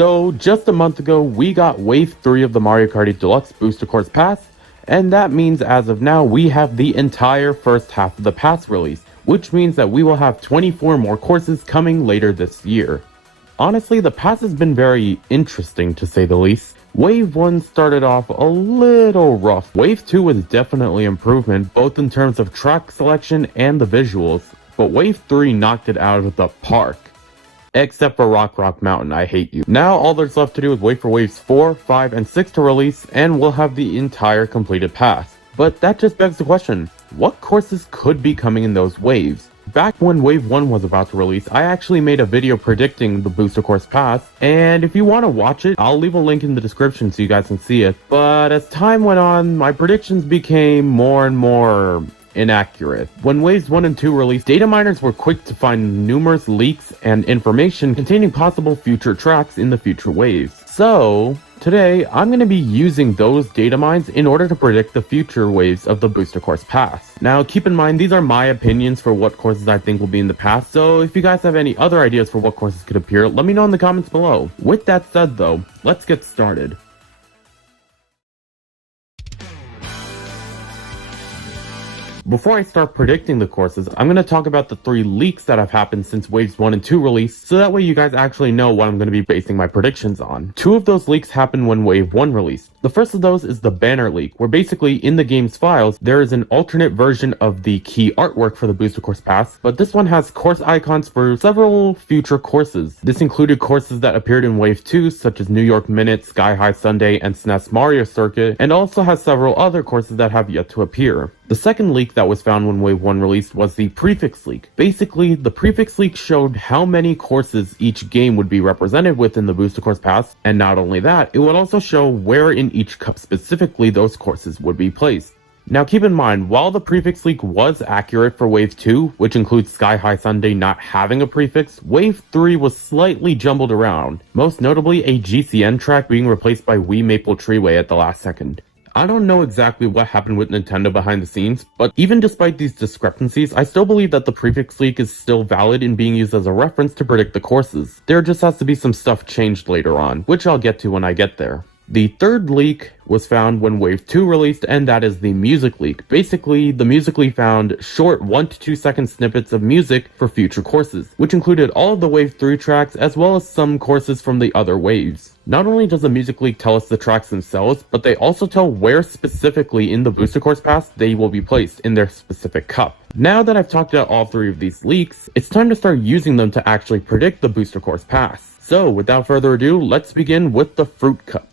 So just a month ago, we got Wave 3 of the Mario Kart 8 Deluxe Booster Course Pass, and that means as of now, we have the entire first half of the pass release, which means that we will have 24 more courses coming later this year. Honestly, the pass has been very interesting to say the least. Wave 1 started off a little rough. Wave 2 was definitely improvement, both in terms of track selection and the visuals, but Wave 3 knocked it out of the park. Except for Rock Mountain, I hate you. Now all there's left to do is wait for waves 4, 5, and 6 to release, and we'll have the entire completed pass. But that just begs the question, what courses could be coming in those waves? Back when Wave 1 was about to release, I actually made a video predicting the Booster Course Pass, and if you want to watch it, I'll leave a link in the description so you guys can see it. But as time went on, my predictions became more and more inaccurate. When Waves 1 and 2 released, data miners were quick to find numerous leaks and information containing possible future tracks in the future waves. So, today, I'm going to be using those data mines in order to predict the future waves of the Booster Course Pass. Now, keep in mind, these are my opinions for what courses I think will be in the pass, so if you guys have any other ideas for what courses could appear, let me know in the comments below. With that said though, let's get started. Before I start predicting the courses, I'm going to talk about the 3 leaks that have happened since Waves 1 and 2 released, so that way you guys actually know what I'm going to be basing my predictions on. 2 of those leaks happened when Wave 1 released. The first of those is the banner leak, where basically in the game's files, there is an alternate version of the key artwork for the Booster Course Pass, but this one has course icons for several future courses. This included courses that appeared in Wave 2, such as New York Minute, Sky High Sunday, and SNES Mario Circuit, and also has several other courses that have yet to appear. The second leak that was found when Wave 1 released was the prefix leak. Basically, the prefix leak showed how many courses each game would be represented with in the Booster Course Pass, and not only that, it would also show where in each cup specifically those courses would be placed. Now keep in mind, while the prefix leak was accurate for Wave 2, which includes Sky High Sunday not having a prefix, Wave 3 was slightly jumbled around, most notably a GCN track being replaced by Wii Maple Treeway at the last second. I don't know exactly what happened with Nintendo behind the scenes, but even despite these discrepancies, I still believe that the prefix leak is still valid in being used as a reference to predict the courses. There just has to be some stuff changed later on, which I'll get to when I get there. The third leak was found when Wave 2 released, and that is the music leak. Basically, the music leak found short 1 to 2 second snippets of music for future courses, which included all of the Wave 3 tracks as well as some courses from the other waves. Not only does the music leak tell us the tracks themselves, but they also tell where specifically in the Booster Course Pass they will be placed in their specific cup. Now that I've talked about all 3 of these leaks, it's time to start using them to actually predict the Booster Course Pass. So without further ado, let's begin with the Fruit Cup.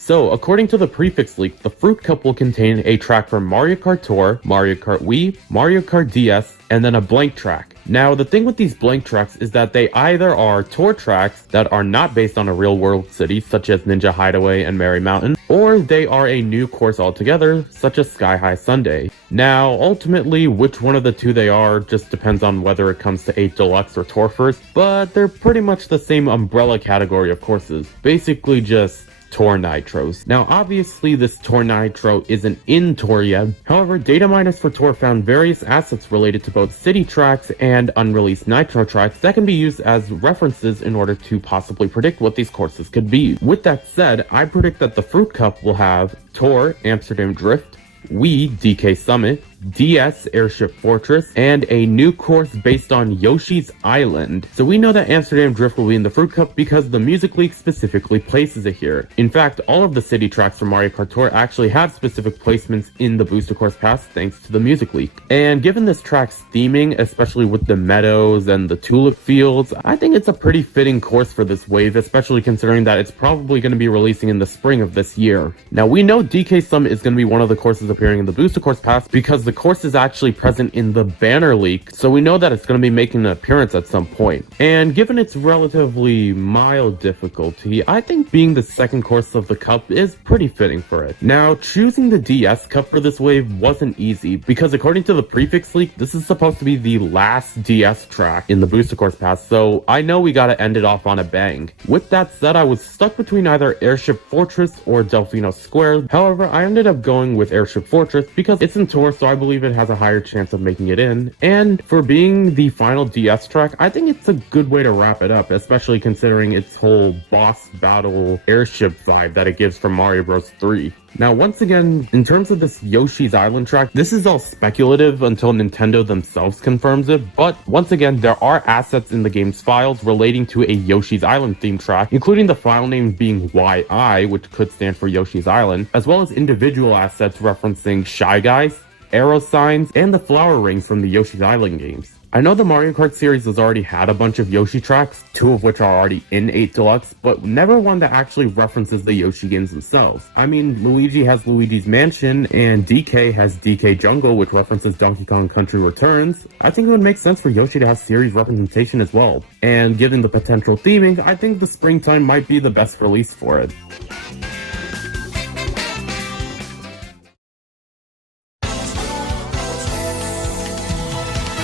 So, according to the prefix leak, the Fruit Cup will contain a track from Mario Kart Tour, Mario Kart Wii, Mario Kart DS, and then a blank track. Now, the thing with these blank tracks is that they either are tour tracks that are not based on a real-world city, such as Ninja Hideaway and Merry Mountain, or they are a new course altogether, such as Sky High Sunday. Now, ultimately, which one of the 2 they are just depends on whether it comes to 8 Deluxe or Tour First, but they're pretty much the same umbrella category of courses. Basically just Tour Nitros. Now obviously this Tour Nitro isn't in Tour yet, however data miners for Tour found various assets related to both city tracks and unreleased Nitro tracks that can be used as references in order to possibly predict what these courses could be. With that said, I predict that the Fruit Cup will have Tour Amsterdam Drift, Wii DK Summit, DS Airship Fortress, and a new course based on Yoshi's Island. So we know that Amsterdam Drift will be in the Fruit Cup because the music leak specifically places it here. In fact, all of the city tracks from Mario Kart Tour actually have specific placements in the Booster Course Pass thanks to the music leak. And given this track's theming, especially with the meadows and the tulip fields, I think it's a pretty fitting course for this wave, especially considering that it's probably going to be releasing in the spring of this year. Now we know DK Summit is going to be one of the courses appearing in the Booster Course Pass because the course is actually present in the banner leak, so we know that it's going to be making an appearance at some point. And given its relatively mild difficulty, I think being the second course of the cup is pretty fitting for it. Now, choosing the DS Cup for this wave wasn't easy, because according to the prefix leak, this is supposed to be the last DS track in the Booster Course Pass, so I know we gotta end it off on a bang. With that said, I was stuck between either Airship Fortress or Delfino Square. However, I ended up going with Airship Fortress because it's in Tour, so I believe it has a higher chance of making it in. And for being the final DS track, I think it's a good way to wrap it up, especially considering its whole boss battle airship vibe that it gives from Mario Bros. 3. Now, once again, in terms of this Yoshi's Island track, this is all speculative until Nintendo themselves confirms it, but once again, there are assets in the game's files relating to a Yoshi's Island theme track, including the file name being YI, which could stand for Yoshi's Island, as well as individual assets referencing Shy Guys, arrow signs, and the flower rings from the Yoshi's Island games. I know the Mario Kart series has already had a bunch of Yoshi tracks, 2 of which are already in 8 Deluxe, but never one that actually references the Yoshi games themselves. I mean, Luigi has Luigi's Mansion, and DK has DK Jungle, which references Donkey Kong Country Returns. I think it would make sense for Yoshi to have series representation as well. And given the potential theming, I think the springtime might be the best release for it.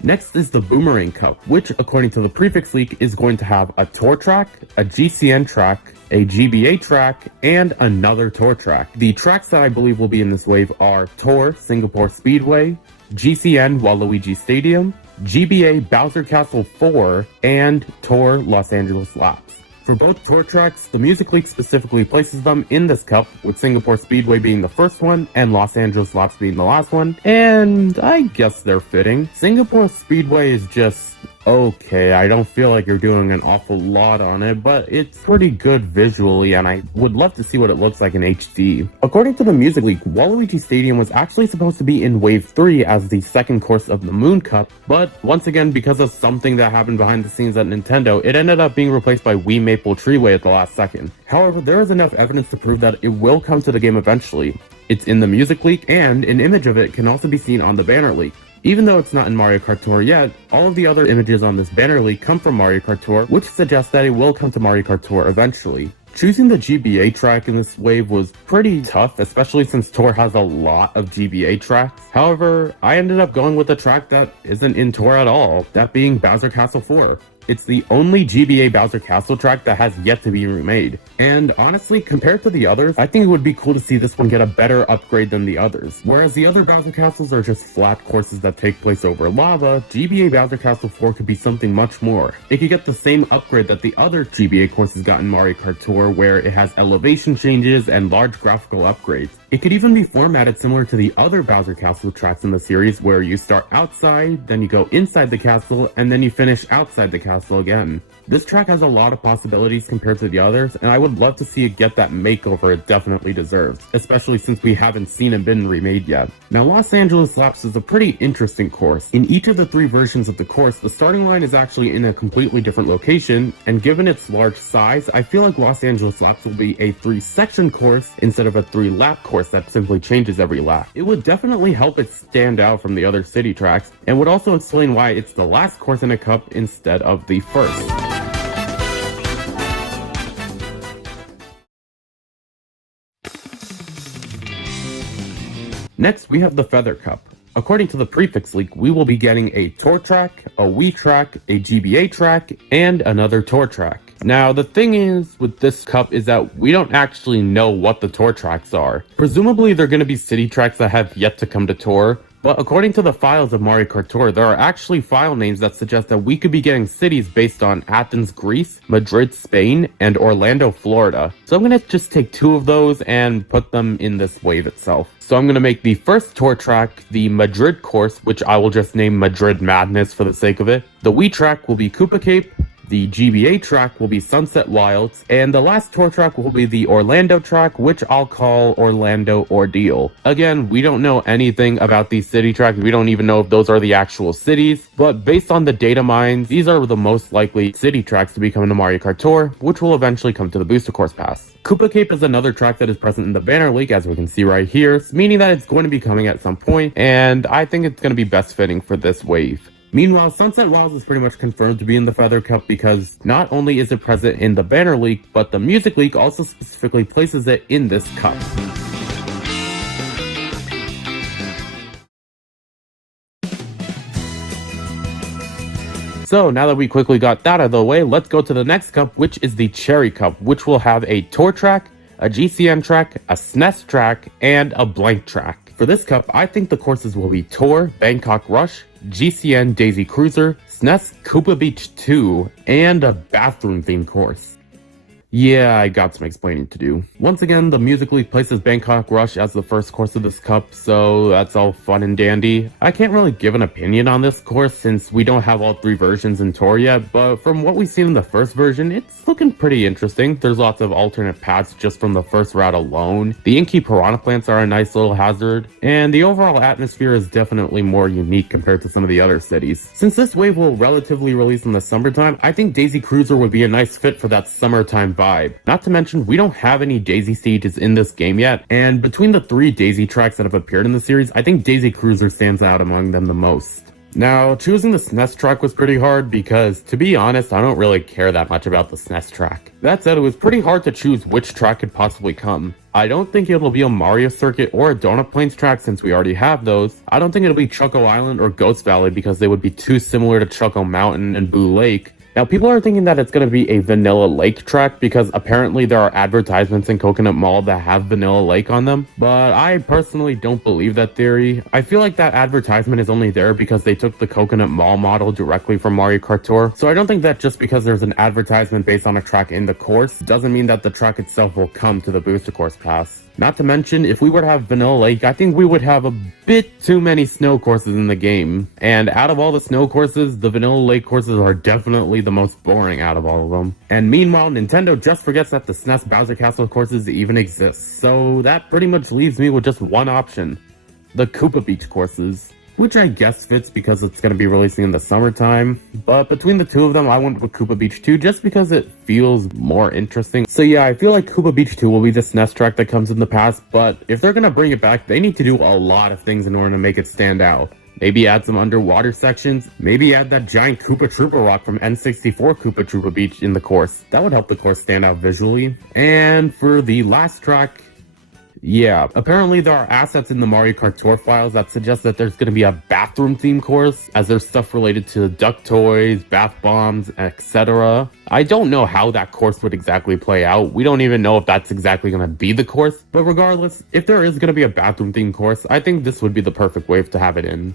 Next is the Boomerang Cup, which, according to the prefix leak, is going to have a tour track, a GCN track, a GBA track, and another tour track. The tracks that I believe will be in this wave are Tour Singapore Speedway, GCN Waluigi Stadium, GBA Bowser Castle 4, and Tour Los Angeles Laps. For both tour tracks, the Music League specifically places them in this cup, with Singapore Speedway being the first one and Los Angeles Laps being the last one, and I guess they're fitting. Singapore Speedway is just okay. I don't feel like you're doing an awful lot on it, but it's pretty good visually, and I would love to see what it looks like in HD. According to the Music League, Waluigi Stadium was actually supposed to be in Wave 3 as the second course of the Moon Cup, but once again, because of something that happened behind the scenes at Nintendo, it ended up being replaced by Wii Maple Treeway at the last second. However, there is enough evidence to prove that it will come to the game eventually. It's in the Music Leak, and an image of it can also be seen on the banner leak. Even though it's not in Mario Kart Tour yet, all of the other images on this banner leak come from Mario Kart Tour, which suggests that it will come to Mario Kart Tour eventually. Choosing the GBA track in this wave was pretty tough, especially since Tour has a lot of GBA tracks. However, I ended up going with a track that isn't in Tour at all, that being Bowser Castle 4. It's the only GBA Bowser Castle track that has yet to be remade. And honestly, compared to the others, I think it would be cool to see this one get a better upgrade than the others. Whereas the other Bowser Castles are just flat courses that take place over lava, GBA Bowser Castle 4 could be something much more. It could get the same upgrade that the other GBA courses got in Mario Kart Tour, where it has elevation changes and large graphical upgrades. It could even be formatted similar to the other Bowser Castle tracks in the series, where you start outside, then you go inside the castle, and then you finish outside the castle again. This track has a lot of possibilities compared to the others, and I would love to see it get that makeover it definitely deserves, especially since we haven't seen it been remade yet. Now, Los Angeles Laps is a pretty interesting course. In each of the 3 versions of the course, the starting line is actually in a completely different location, and given its large size, I feel like Los Angeles Laps will be a 3-section course instead of a 3-lap course that simply changes every lap. It would definitely help it stand out from the other city tracks, and would also explain why it's the last course in a cup instead of the first. Next, we have the Feather Cup. According to the prefix leak, we will be getting a tour track, a Wii track, a GBA track, and another tour track. Now, the thing is with this cup is that we don't actually know what the tour tracks are. Presumably, they're going to be city tracks that have yet to come to tour, but according to the files of Mario Kart Tour, there are actually file names that suggest that we could be getting cities based on Athens, Greece, Madrid, Spain, and Orlando, Florida. So I'm going to just take 2 of those and put them in this wave itself. So I'm going to make the first tour track the Madrid course, which I will just name Madrid Madness for the sake of it. The Wii track will be Koopa Cape. The GBA track will be Sunset Wilds, and the last tour track will be the Orlando track, which I'll call Orlando Ordeal. Again, we don't know anything about these city tracks, we don't even know if those are the actual cities, but based on the data mines, these are the most likely city tracks to be coming to Mario Kart Tour, which will eventually come to the Booster Course Pass. Koopa Cape is another track that is present in the banner leak, as we can see right here, meaning that it's going to be coming at some point, and I think it's going to be best fitting for this wave. Meanwhile, Sunset Wilds is pretty much confirmed to be in the Feather Cup because not only is it present in the banner leak, but the music leak also specifically places it in this cup. So now that we quickly got that out of the way, let's go to the next cup, which is the Cherry Cup, which will have a tour track, a GCN track, a SNES track, and a blank track. For this cup, I think the courses will be Tour, Bangkok Rush, GCN Daisy Cruiser, SNES Koopa Beach 2, and a bathroom themed course. Yeah, I got some explaining to do. Once again, the Music League places Bangkok Rush as the first course of this cup, so that's all fun and dandy. I can't really give an opinion on this course since we don't have all 3 versions in Tour yet, but from what we've seen in the first version, it's looking pretty interesting. There's lots of alternate paths just from the first route alone. The inky piranha plants are a nice little hazard, and the overall atmosphere is definitely more unique compared to some of the other cities. Since this wave will relatively release in the summertime, I think Daisy Cruiser would be a nice fit for that summertime vibe. Not to mention, we don't have any Daisy stages in this game yet, and between the 3 Daisy tracks that have appeared in the series, I think Daisy Cruiser stands out among them the most. Now, choosing the SNES track was pretty hard because, to be honest, I don't really care that much about the SNES track. That said, it was pretty hard to choose which track could possibly come. I don't think it'll be a Mario Circuit or a Donut Plains track since we already have those. I don't think it'll be Choco Island or Ghost Valley because they would be too similar to Choco Mountain and Boo Lake. Now, people are thinking that it's going to be a Vanilla Lake track because apparently there are advertisements in Coconut Mall that have Vanilla Lake on them, but I personally don't believe that theory. I feel like that advertisement is only there because they took the Coconut Mall model directly from Mario Kart Tour, so I don't think that just because there's an advertisement based on a track in the course doesn't mean that the track itself will come to the Booster Course Pass. Not to mention, if we were to have Vanilla Lake, I think we would have a bit too many snow courses in the game. And out of all the snow courses, the Vanilla Lake courses are definitely the most boring out of all of them. And meanwhile, Nintendo just forgets that the SNES Bowser Castle courses even exist. So that pretty much leaves me with just one option. The Koopa Beach courses. Which I guess fits because it's going to be releasing in the summertime. But between the 2 of them, I went with Koopa Beach 2 just because it feels more interesting. So yeah, I feel like Koopa Beach 2 will be the SNES track that comes in the past, but if they're going to bring it back, they need to do a lot of things in order to make it stand out. Maybe add some underwater sections, maybe add that giant Koopa Troopa rock from N64 Koopa Troopa Beach in the course. That would help the course stand out visually. And for the last track, yeah, apparently there are assets in the Mario Kart Tour files that suggest that there's going to be a bathroom theme course, as there's stuff related to duck toys, bath bombs, etc. I don't know how that course would exactly play out. We don't even know if that's exactly going to be the course, but regardless, if there is going to be a bathroom theme course, I think this would be the perfect wave to have it in.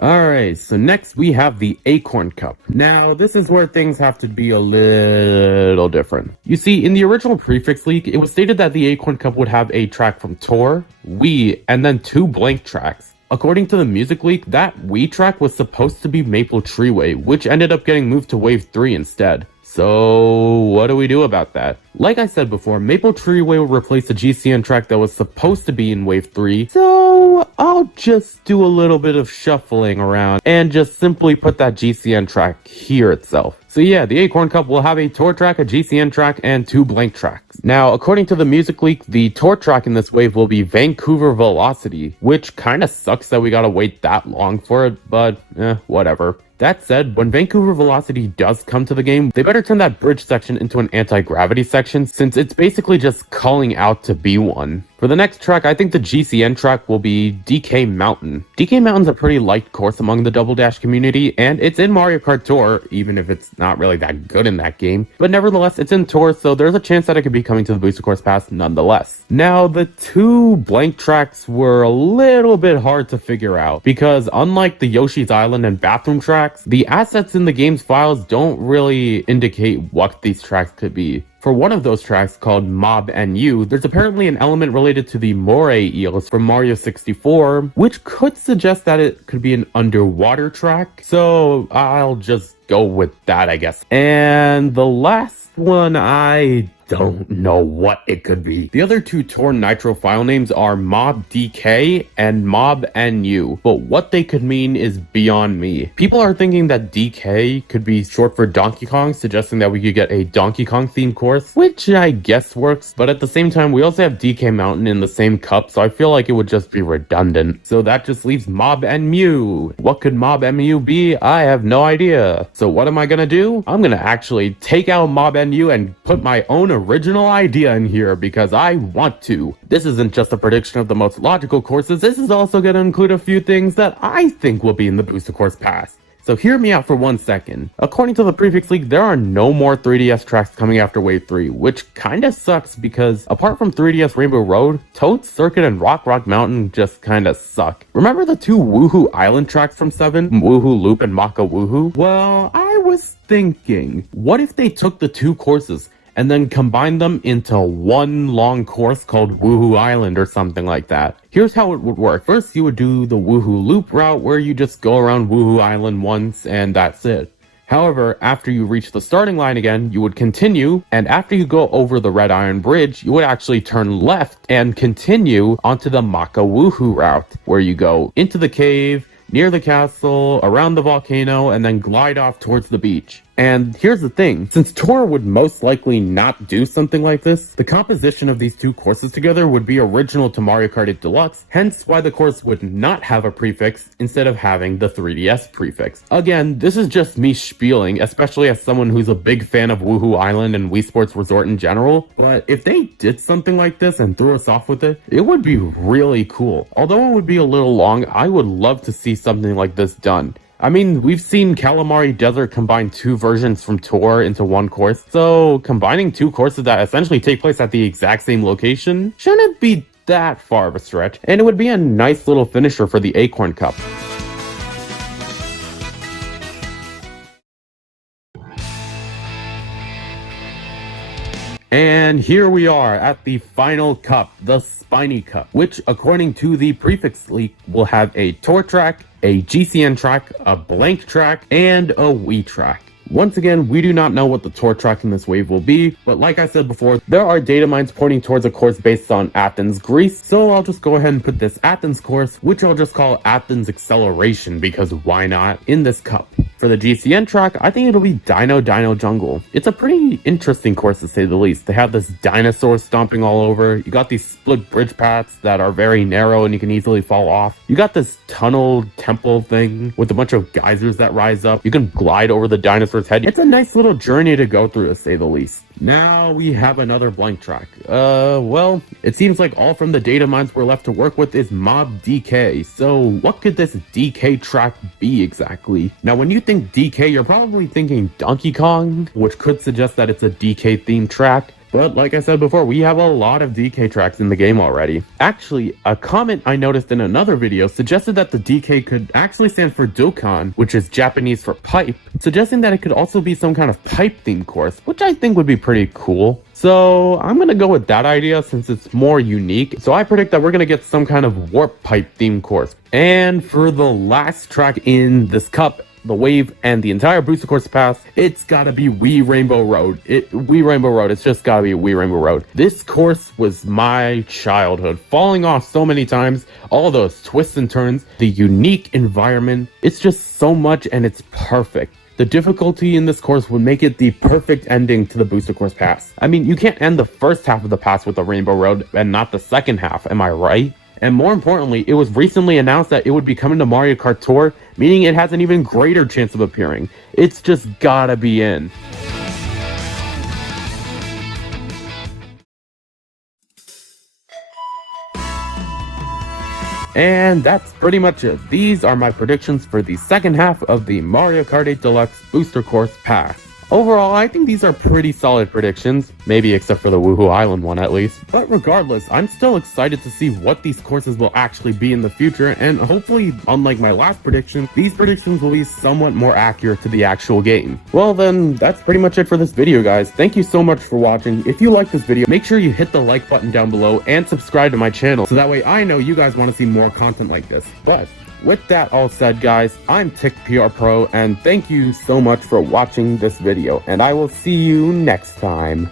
Alright, so next we have the Acorn Cup. Now, this is where things have to be a little different. You see, in the original prefix leak, it was stated that the Acorn Cup would have a track from Tour, Wii, and then 2 blank tracks. According to the music leak, that Wii track was supposed to be Maple Treeway, which ended up getting moved to Wave 3 instead. So, what do we do about that? Like I said before, Maple Treeway will replace the GCN track that was supposed to be in Wave 3, so I'll just do a little bit of shuffling around and just simply put that GCN track here itself. So yeah, the Acorn Cup will have a Tour track, a GCN track, and 2 blank tracks. Now, according to the music leak, the Tour track in this wave will be Vancouver Velocity, which kinda sucks that we gotta wait that long for it, but whatever. That said, when Vancouver Velocity does come to the game, they better turn that bridge section into an anti-gravity section, since it's basically just calling out to be one. For the next track, I think the GCN track will be DK Mountain. DK Mountain's a pretty liked course among the Double Dash community, and it's in Mario Kart Tour, even if it's not really that good in that game. But nevertheless, it's in Tour, so there's a chance that it could be coming to the Booster Course Pass nonetheless. Now, the 2 blank tracks were a little bit hard to figure out, because unlike the Yoshi's Island and Bathroom tracks, the assets in the game's files don't really indicate what these tracks could be. For one of those tracks, called Mob NU, there's apparently an element related to the moray eels from Mario 64, which could suggest that it could be an underwater track, so I'll just go with that, I guess. And the last one, I don't know what it could be. The other 2 Tour Nitro file names are Mob DK and Mob NU, but what they could mean is beyond me. People are thinking that DK could be short for Donkey Kong, suggesting that we could get a Donkey Kong themed course, which I guess works, but at the same time, we also have DK Mountain in the same cup, so I feel like it would just be redundant. So that just leaves Mob MU. What could Mob MU be? I have no idea. So what am I gonna do? I'm gonna actually take out Mob NU and put my own original idea in here because I want to. This isn't just a prediction of the most logical courses, this is also going to include a few things that I think will be in the Booster Course Pass. So hear me out for 1 second. According to the prefix leak, there are no more 3DS tracks coming after Wave 3, which kinda sucks because apart from 3DS Rainbow Road, Toad Circuit and Rock Mountain just kinda suck. Remember the two Woohoo Island tracks from 7? Woohoo Loop and Maka Woohoo? Well, I was thinking, what if they took the two courses and then combine them into one long course called Woohoo Island or something like that? Here's how it would work. First, you would do the Woohoo Loop route where you just go around Woohoo Island once and that's it. However, after you reach the starting line again, you would continue, and after you go over the Red Iron Bridge, you would actually turn left and continue onto the Maka Woohoo route, where you go into the cave, near the castle, around the volcano, and then glide off towards the beach. And here's the thing, since Tor would most likely not do something like this, the composition of these two courses together would be original to Mario Kart 8 Deluxe, hence why the course would not have a prefix instead of having the 3DS prefix. Again, this is just me spieling, especially as someone who's a big fan of Woohoo Island and Wii Sports Resort in general, but if they did something like this and threw us off with it, it would be really cool. Although it would be a little long, I would love to see something like this done. I mean, we've seen Calamari Desert combine two versions from Tor into one course, so combining two courses that essentially take place at the exact same location shouldn't be that far of a stretch, and it would be a nice little finisher for the Acorn Cup. And here we are at the final cup, the Spiny Cup, which according to the prefix leak will have a Tor track, a GCN track, a blank track, and a Wii track. Once again, we do not know what the Tor track in this wave will be, but like I said before, there are data mines pointing towards a course based on Athens, Greece, so I'll just go ahead and put this Athens course, which I'll just call Athens Acceleration, because why not, in this cup. For the GCN track, I think it'll be Dino Jungle. It's a pretty interesting course to say the least. They have this dinosaur stomping all over. You got these split bridge paths that are very narrow and you can easily fall off. You got this tunnel temple thing with a bunch of geysers that rise up. You can glide over the dinosaur's head. It's a nice little journey to go through, to say the least. Now we have another blank track. Well, it seems like all from the data mines we're left to work with is Mob DK. So what could this DK track be exactly? Now when you think DK, you're probably thinking Donkey Kong, which could suggest that it's a DK themed track. But like I said before, we have a lot of DK tracks in the game already. Actually, a comment I noticed in another video suggested that the DK could actually stand for Dokkan, which is Japanese for pipe, suggesting that it could also be some kind of pipe themed course, which I think would be pretty cool. So I'm gonna go with that idea since it's more unique. So I predict that we're gonna get some kind of warp pipe themed course. And for the last track in this cup, the wave, and the entire booster course pass, it's gotta be Wii Rainbow Road. It's just gotta be Wii Rainbow Road. This course was my childhood, falling off so many times, all those twists and turns, the unique environment, it's just so much and it's perfect. The difficulty in this course would make it the perfect ending to the booster course pass. I mean, you can't end the first half of the pass with the Rainbow Road and not the second half, am I right? And more importantly, it was recently announced that it would be coming to Mario Kart Tour, meaning it has an even greater chance of appearing. It's just gotta be in. And that's pretty much it. These are my predictions for the second half of the Mario Kart 8 Deluxe Booster Course Pass. Overall, I think these are pretty solid predictions, maybe except for the Woohoo Island one at least. But regardless, I'm still excited to see what these courses will actually be in the future, and hopefully, unlike my last prediction, these predictions will be somewhat more accurate to the actual game. Well then, that's pretty much it for this video guys. Thank you so much for watching. If you like this video, make sure you hit the like button down below and subscribe to my channel, so that way I know you guys want to see more content like this. But with that all said guys, I'm Tick PR Pro, and thank you so much for watching this video, and I will see you next time.